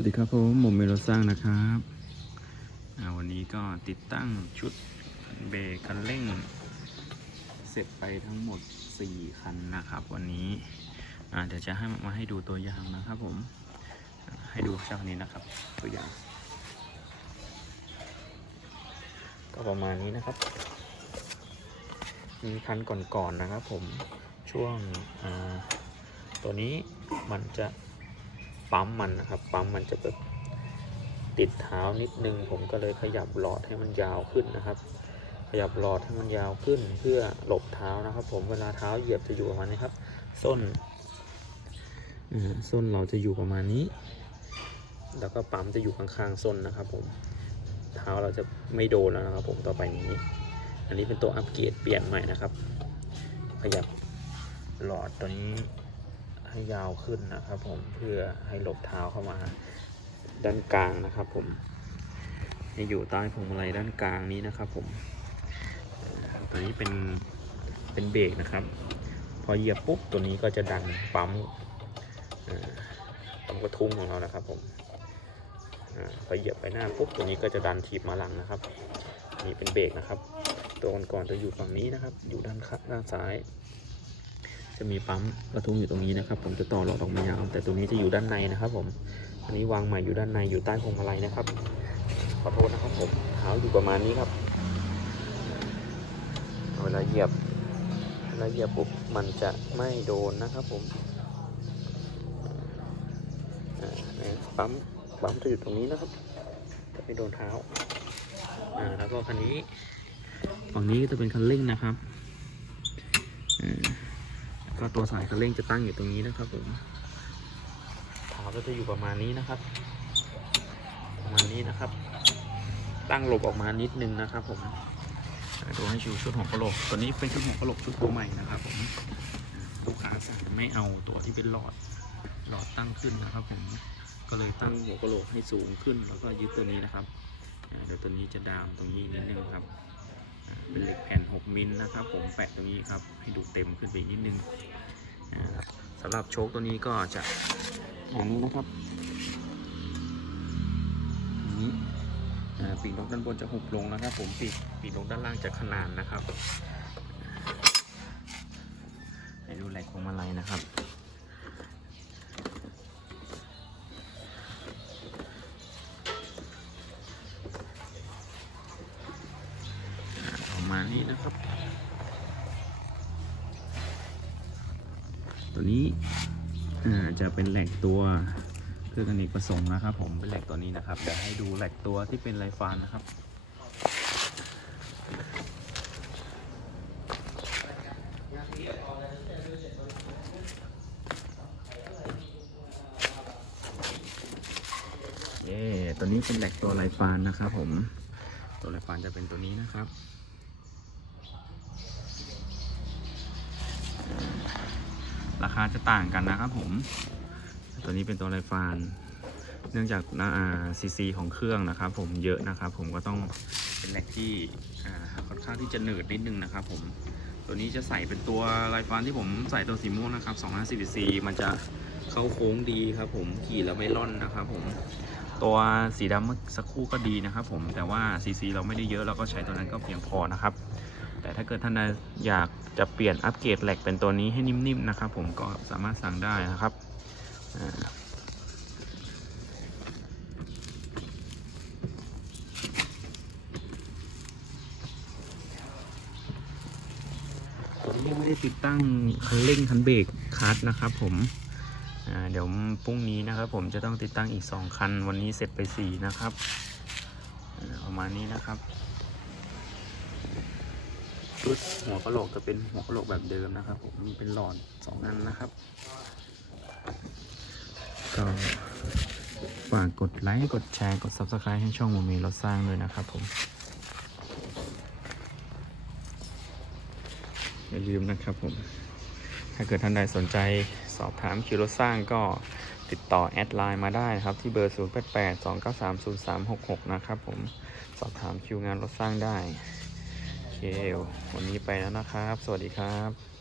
วัสดีครับผมผมเมโลสร้างนะครับวันนี้ก็ติดตั้งชุดเบรกคันเร่ง เสร็จไปทั้งหมด 4 คันนะครับ วันนี้เดี๋ยวจะให้มาให้ดูตัวอย่างนะครับผมให้ดูเจ้านี้นะครับ ตัวอย่าง ก็ประมาณนี้นะครับ มีคันก่อนๆนะครับผมช่วงตัวนี้มันจะ ปั๊มมันนะครับ ปั๊มมันจะแบบติดเท้านิดนึง ผมก็เลยขยับหลอดให้มันยาวขึ้นนะครับ ขยับหลอดให้มันยาวขึ้นเพื่อหลบเท้านะครับ ผมเวลาเท้าเหยียบจะอยู่ประมาณนี้ครับ ส้นส้นเราจะอยู่ประมาณนี้ แล้วก็ปั๊มจะอยู่ข้างๆส้นนะครับ ผมเท้าเราจะไม่โดนแล้วนะครับ ผมต่อไปนี้ อันนี้เป็นตัวอัปเกรดเปลี่ยนใหม่นะครับ ขยับหลอดตัวนี้ ให้ยาวขึ้นนะครับผมเพื่อให้หลบเท้าเข้ามาด้านกลางนะครับผมให้อยู่ใต้พวงมาลัยด้านกลางนี้นะครับผมตัวนี้เป็นเป็นเบรกนะครับ พอเหยียบปุ๊บตัวนี้ก็จะดันปั๊มปั๊มกระทุ้งของเรานะครับผมพอเหยียบไปหน้าปุ๊บตัวนี้ก็จะดันถีบมาหลังนะครับนี่เป็นเบรกนะครับ ตัวก่อนๆจะอยู่ฝั่งนี้นะครับ อยู่ด้านข้างด้านซ้าย จะมีปั๊มกระทุ้งอยู่ตรงนี้นะครับผมจะต่อหลอดออกมายาวแต่ตรงนี้จะอยู่ด้านในนะครับ ผม อันนี้วางใหม่อยู่ด้านในอยู่ใต้พวงมาลัยนะครับ ขอโทษนะครับผมเท้าอยู่ประมาณนี้ครับเวลาเหยียบเวลาเหยียบปุ๊บมันจะไม่โดนนะครับ ผมปั๊มปั๊มจะอยู่ตรงนี้นะครับจะไม่โดนเท้าอ่าแล้วก็คันนี้ฝั่งนี้ก็จะเป็นคันเร่งนะครับ ก็ตัวสายคันเร่งจะตั้งอยู่ตรงนี้นะครับผมเท้าก็จะอยู่ประมาณนี้นะครับ ประมาณนี้นะครับ ตั้งหลบออกมานิดนึงนะครับ ผมอ่าดูให้ชูชุดหัวกะโหลกตัวนี้เป็นชุดหัวกะโหลกชุดตัวใหม่นะครับผมลูกค้าสั่งไม่เอาตัวที่เป็นหลอดหลอดตั้งขึ้นนะครับ ผมก็เลยตั้งหัวกะโหลกให้สูงขึ้นแล้วก็ยึดตัวนี้นะครับอ่าเดี๋ยวตัวนี้จะดามตรงนี้นิดนึงครับ เป็นเหล็กแผ่น 6 มิลนะครับ ผมแปะตรงนี้ครับ ให้ดูเต็มขึ้นไปนิดนึงสำหรับโชคตัวนี้ก็จะอย่างนี้นะครับนี้อ่ปีกนกด้านบนจะหุบลงนะครับ ผมปีกปีกนกด้านล่างจะขนานนะครับให้ดูแหลกของมาลัยนะครับ มาณนี้นะครับ ตัวนี้จะเป็นแหลกตัวเครื่องอเนกประสงค์นะครับ ผมเป็นแหลกตัวนี้นะครับเดี๋ยวให้ดูแหลกตัวที่เป็นลายฟานนะครับเย้ตัวนี้เป็นแหลกตัวลายฟานนะครับ ผม ตัวลายฟานจะเป็นตัวนี้นะครับ ราคาจะต่างกันนะครับผม ตัวนี้เป็นตัวลายฟาน เนื่องจากซีซีของเครื่องนะครับ ผมเยอะนะครับ ผมก็ต้องเป็นแหลกที่ค่อนข้างที่จะหนืดนิดนึงนะครับ ผมตัวนี้จะใส่เป็นตัวลายฟานที่ผมใส่ตัวสีม่วงนะครับ250 cc มันจะเข้าโค้งดีครับผมขี่แล้วไม่ล่อนนะครับ ผมตัวสีดำเมื่อสักครู่ก็ดีนะครับ ผมแต่ว่า cc เราไม่ได้เยอะเราก็ใช้ตัวนั้นก็เพียงพอนะครับ แต่ถ้าเกิดท่านใดอยากจะเปลี่ยนอัปเกรดแหลกเป็นตัวนี้ให้นิ่มๆนะครับ ผมก็สามารถสั่งได้นะครับยังไม่ได้ติดตั้งคันเร่งคันเบรกคัสนะครับ ผมเดี๋ยวพรุ่งนี้นะครับ ผมจะต้องติดตั้งอีก 2 คัน วันนี้เสร็จไป 4 นะครับอ่าประมาณนี้นะครับ ชุดหัวกะโหลกจะเป็นหัวกะโหลกแบบเดิมนะครับ ผมเป็นหลอดสองอันนะครับก็ฝากกดไลค์กดแชร์กด Subscribe ให้ช่องโมเมรถสร้างเลยนะครับผม อย่าลืมนะครับผม ถ้าเกิดท่านใดสนใจสอบถามคิวรถสร้างก็ติดต่อแอดไลน์มาได้นะครับ ที่เบอร์ 088 293 0366 นะครับผมสอบถามคิวงานรถสร้างได้ วันนี้ไปแล้วนะครับ สวัสดีครับ